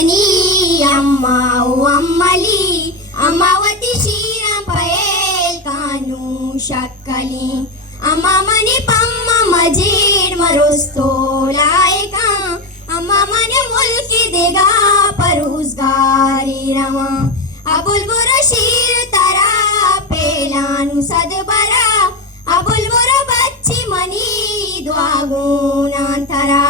मनी अम्मा ओ अम्मली अम्मावती शीरा पयल कानू शक्कली अम्मा मने पम्मा मजेर मरोस्तो लायका अम्मा मने मुल्की देगा परुसगारी रवा अबुल बुरा शीर तरा पेलानु सदबरा अबुल बुरा बच्ची मनी द्वागुना तरा